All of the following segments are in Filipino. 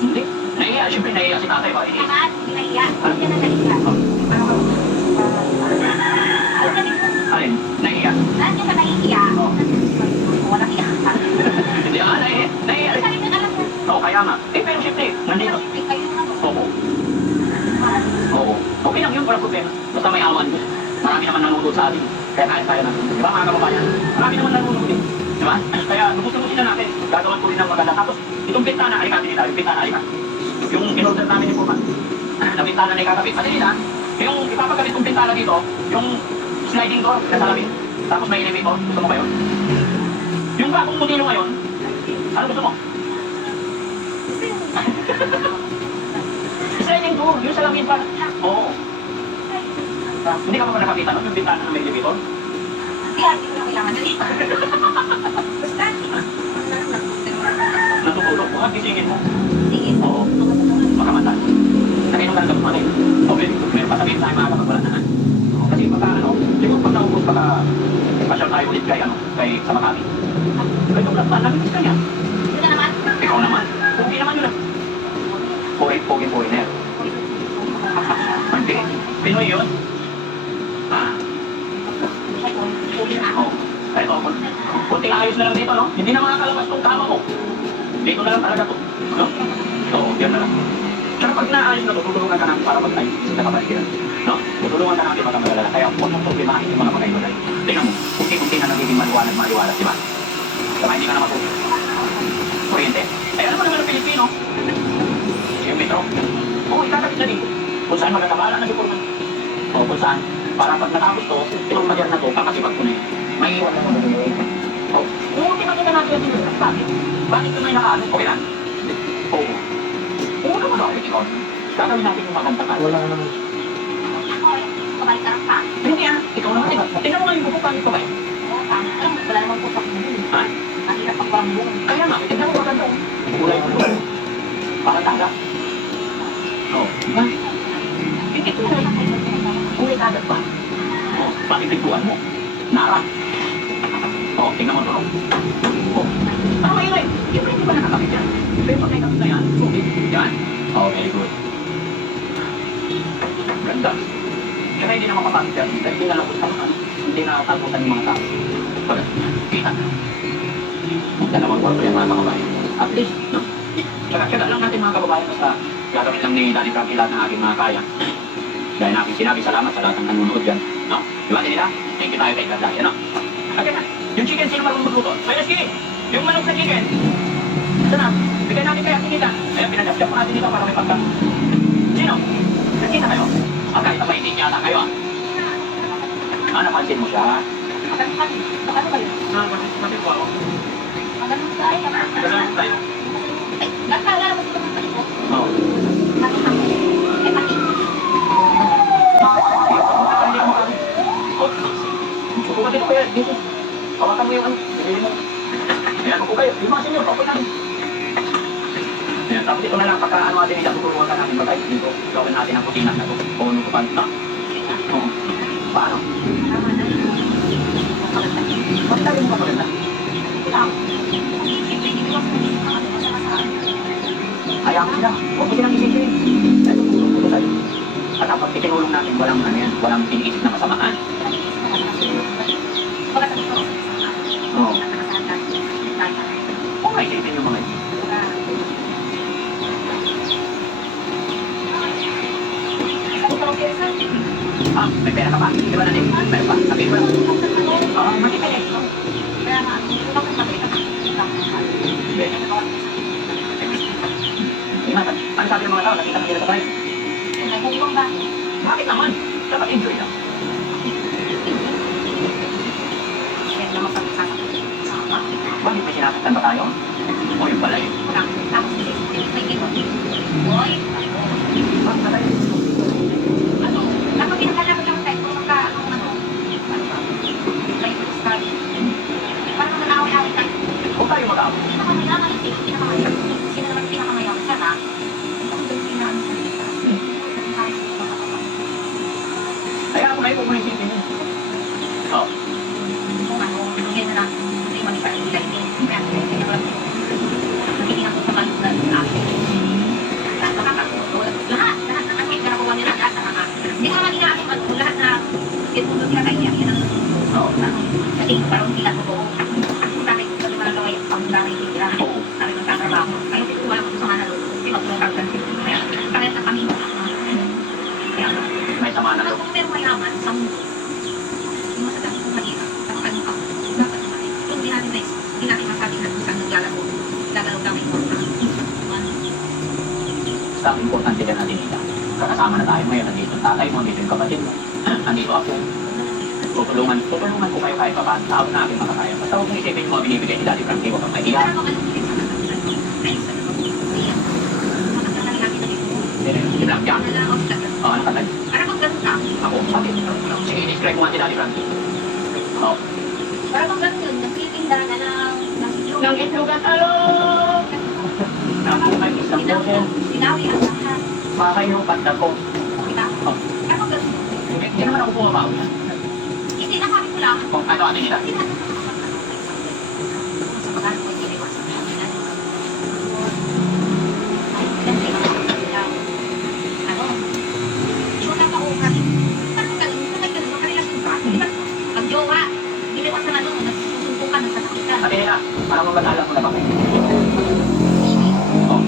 Hindi. Nahiya. Siyempre nahiya si tatay ba? Hindi naman, hindi nahiya. Hindi na nahiya. Alin? Nahiya? Nandiyan ka nahihiya. Walang iyak ka. Hindi nahiya. Nahiya. Sabi ka alam mo. Oo, kaya nga. Pero siyempre, nandito. Kayo na to. Oo. Oo. Okay lang yun, walang problema. Basta may awan. Marami naman nanonood sa atin. Kaya kaya na. Di ba mga kababayan? Marami naman nanonood din. Di ba? Kaya lubos-lubusin na natin. Gagawin ko rin ng maganda. Tapos, itong bintana, halika nila. Yung bintana, halika. Yung in-order namin yung format. Na bintana na ikakabit. Kasi nila, yung ipapagkabit kong bintana dito, yung sliding door na salamin. Tapos may elevator. Gusto mo ba yun? Yung bagong modelo ngayon, ano gusto mo? Sliding door, yung salamin pa. Oo. Hindi ka pa ba nakakita nun, yung bintana na may elevator? Hindi ko na kailangan yun. Basta. Natutulog mo, gisingin mo. Sige. Oo. Makamata. Nakainom ka ng gamot natin. Okay, meron pa sabihin tayo mga kapagbalat na. Kasi pagka siguro pag naubos pagka pasyal tayo ulit kay sa Makati. Kaya ito lang, namitis ka niya. Yun na naman. Ikaw naman. Pogi naman yun ah. Pogi na yan. Hindi. Pinoy yun. Ah. Oo. Kaya ito, kunting ayos na lang dito, no? Hindi na makakalabas tong kama mo. Dito na lang talaga to. No? Oo, yan na lang. Tsaka pag naayos na to, tutulungan ka namin para mag-ayos sa kapaligiran. No? Tutulungan ka namin magkamalala. Kaya huwag mong problemahin yung mga pagkaibagay. Tingnan mo, kunti-kunti na nagiging maliwanag, di ba? Saka hindi ka na matulog. Kuryente. Eh, ano mo naman ang Pilipino? Yung metro. Oo, ikakabit na dito. Kung saan magkakabala na yung forman. O, kung saan. Para pag natapos to, itong magyar na to, kakasipag ko na yun. May iwan na mga oh. Oo, tingnan natin yung dito. Bakit? Bakit may nakaano? Okay lang? Oo. Oo naman ako, ikaw. Gagawin natin yung maganda ka. Wala naman. Kabalik ka lang pa. Hindi ah, ikaw naman, diba? Tingnan mo nga yung buko, pangit ka ba eh? Alam mo, wala namang pusak mo dun. Ha? Ang hirap ang parang buong. Kaya nga, tingnan mo maganda oh. Kulay mo doon. Pakataga. Oo. Ha? Hindi ko na. Kulay kagat ba? Oo, bakit nagbuhan mo? Nara. Oo, tingnan mo doon. Oo. Ano maingay? Siyempre hindi ba nakakabit yan? Pero pag may kapit na yan, okay. Yan. Oo, very good. Ganda. Kaya hindi na makapagit yan. Dahil hindi na hindi na taputan yung mga tao. Pag kita. Dalawang kwarto yan mga kababayan. At least, no? Tsaka lang natin mga kababayan basta gagawin lang ni Daddy Frankie lahat ng aking mga kaya. Dahil namin sinabi salamat sa lahat ng nanonood dyan. No? Diba nila? Thank you tayo kay God Daddy, ano? Okay na. Yung chicken, sino marunong magluto? Pwede sige. Yung manok na chicken. Ito na. Bigyan natin kaya tinita. Kaya pinadapdap ko natin dito para may pagka. Sino? Nakita kayo? Kahit na mainit yata kayo ah. Napansin mo siya? Ano ba yun? Napansin ko ako. Magaling tayo. Magaling tayo. Ay, nakakala mo ito ng paliko. Oo. Eh, pati. Upo ka dito kaya, dito. Hawakan mo yung ano, bigyan mo. Ayan, upo kayo. Yung mga senyor, upo namin. Ayan, tapos ito na lang, pagka ano natin, tutulungan ka namin bagay. Dito, gawin natin ang kusina na ito. O, ano ko pa, no? Oo. Paano? Magdali mo ba maganda? Kaya ko sila. Huwag mo silang isipin. Ito, tulong ko sa'yo. At kapag itinulong natin, walang ano yan, walang iniisip na masamaan. Oo. Kung may isipin yung mga ito. Ah, may pera ka pa? Di ba natin? Meron pa? Sabi ko lang. Oo, matipid eh. Ano sabi ng mga tao? Nakita na nila sa bahay. Bakit naman? Dapat enjoy lang. Bakit may sinasaktan ba tayo? O yung pala yun? Bakit na tayo? Ano? Dapat pinakala ko lang tayo kung parang manaway-away tayo. Huwag tayo mag-away. Pinakamayaman yung pinakamayaman. Sino naman pinakamayaman? Sana? Kaya ako kayo kung may isipin yun. Oo. Kung ano, yun na lang. Hindi mo isa. Hindi. Magiging Basta importante dyan natin nila. Kakasama na tayo ngayon. Nandito yung tatay mo, nandito yung kapatid mo. Nandito ako. Tutulungan ko kayo kahit pa paano. Tawag na aking makakaya. Basta huwag mong isipin yung mga binibigay ni Daddy Frankie. Huwag kang mahiya. Para mo alam din sa kanila. Ay, sa mga iyan. Makakala namin na dito. Sinang dyan. Nalaos ka. Oo, ano katay? Para kung ganun ka. Ako, sabi. Sige, describe mo nga si Daddy Frankie. Oo. Para kung ganun yun, nagtitinda na ng itlog. Nang itlogan, alo! Naku, may isang portion. Sinawi ang lahat. Baka yung panda ko. Kita? Oh. Para kung ganun. Hindi naman ako pumabawi. Hindi, nasabi ko lang. Kung ano atin nila. Atin nila, parang mabatala ko na ba? Oh.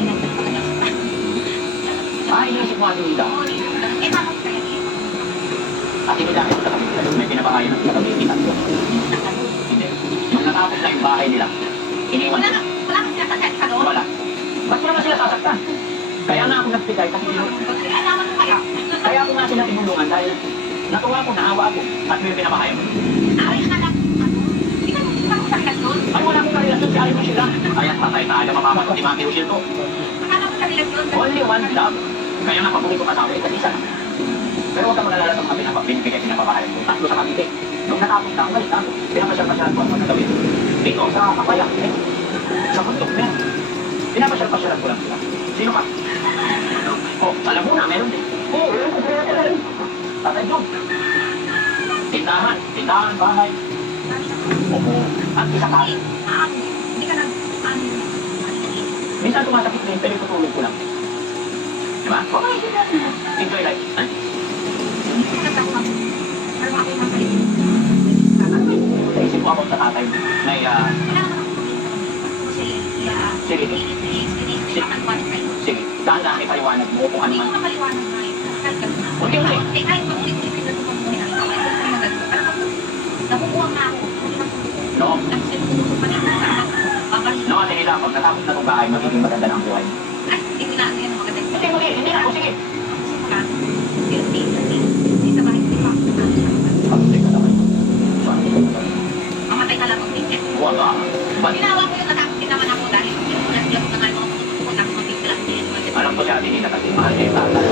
Inisip mo atin nila. Atin nila, ito sa kami. May pinapahayan natin sa kami. Hindi. Nung natapos na yung bahay nila, iniwan ko. Wala. Ba't mo naman sila sasaktan? Kaya nga ako nagpigay kasi kaya ako nga sila tinulungan dahil natuwa ako, naawa ako at may pinapahayan ko. Ay, wala akong karelasyon si Ari Michelle. Kaya patay tayo mamamat ni Mami Michelle ko. Only one love. Kaya nga pabuhay ko kasama ito isa. Pero huwag ka malalala ng kami na binibigay pinapapahayan ko. Tatlo sa Cavite. Nung natapos na ako, balik ako. Pinapasyal-pasyalan ko ang mga gawin. Dito sa Kapayak, sa bundok na yan. Pinapasyal-pasyalan ko lang sila. Sino ka? Oh, alam mo na, meron din. Oh, meron. Tatay John. Tindahan, bahay. Oo. At isa ka. Minsan tumasakit rin, pero tutulog ko lang. Diba? Enjoy life. Ay? Naisip ko ako sa tatay. May, sige. Sige. Dahan-dahan ipaliwanag mo kung ano man. Hindi. No. No, kasi nila, pag natapos na itong bahay, magiging maganda na ang buhay. Hindi na. O, sige. Pag-stay ka naman. Mamatay ka lang ang ticket. Wala. Ba't? Ginawa ko yung natakot din naman ako dahil yung nag-vlog na nga yung mga pupunta ko mag-vlog din. Alam ko si Ate Nina kasi mahal niya yung tatay.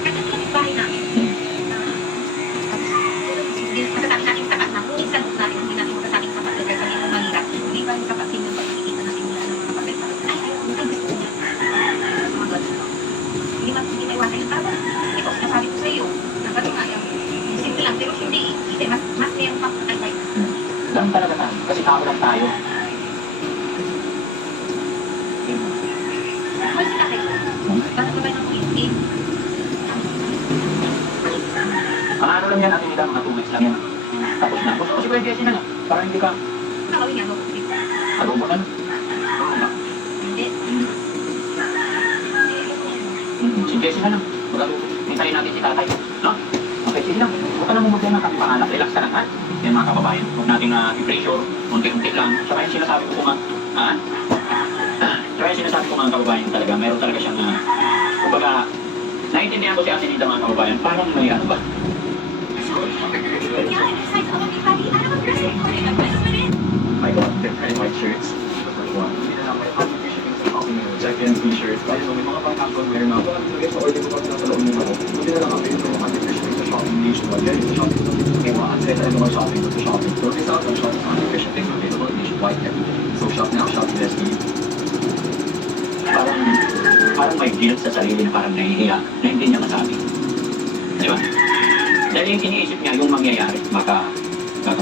Kasi yung bahay namin. Masasabi natin sapat na kung minsan kung natin hindi natin masasabing sapat kasi kami ang mahirap. Hindi ba yung sapat din yung pagkikita natin nila ng mga kapit? Ay, gusto niya. Mga ganun. Hindi maiwasan yung tama. Ito, sinasabi ko sa iyo. Nagano nga yung simple lang pero hindi. Mas mayroon pa kung ay Ganun talaga tayo. Kasi tao lang tayo. May sila kayo. Bakit ba ng game? Ang ano lang yan, Ate Nina, mga 2 weeks lang yan. Tapos na. Gusto ko si Kuya Jesse na lang. Para hindi ka Nakawin niya, no? alubo na. Oo nga. Hindi. Si Jesse na lang. Mag-alubo. Hintayin natin si tatay. No? Okay, sige lang. Huwag ka na mumagyan ng pangalak. Relax ka lang, ha? Yan mga kababayan. Huwag natin i-pressure. Unti-unti lang. Saka yung sinasabi ko mga, saka yung sinasabi ko mga kababayan talaga. Meron talaga siyang, kumbaga, naiintindihan ko si Ate Nina mga kababayan. Parang may ano ba? I got different white shirts. One. Second t-shirt. Kaya may mga pang-casual wear na ako. Sa order ko kasi nasa loob nila ako. Buti na lang ako yung 100% sa shopping nationwide. Kaya sa shopping ko, kiwa at kaya tayo mga shopping ko sa shopping. So, isa ako sa shopping 100% things available nationwide everywhere. So, shop now, shop best need. Parang may guilt sa sarili na parang nahihiya na hindi niya masabi. Di ba? Dahil yung iniisip niya yung mangyayari, baka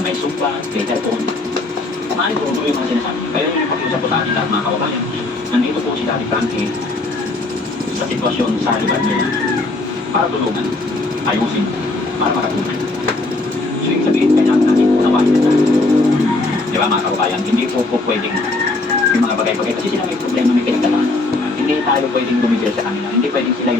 may sumpa, later phone. Paano ko yung mga sinasabi niya? Kaya yung pag-usap ko sa atin lahat mga kababayan, nandito po si Daddy Frankie sa sitwasyon sa lugar nila para tulungan, ayusin, para makatulungan. So yung sabihin, kailangan natin unawain na tayo. Di ba mga kababayan, hindi po pwedeng yung mga bagay-bagay kasi sila may problema, may pinagdadaanan. Hindi tayo pwedeng lumigil sa kanila, hindi pwedeng sila yung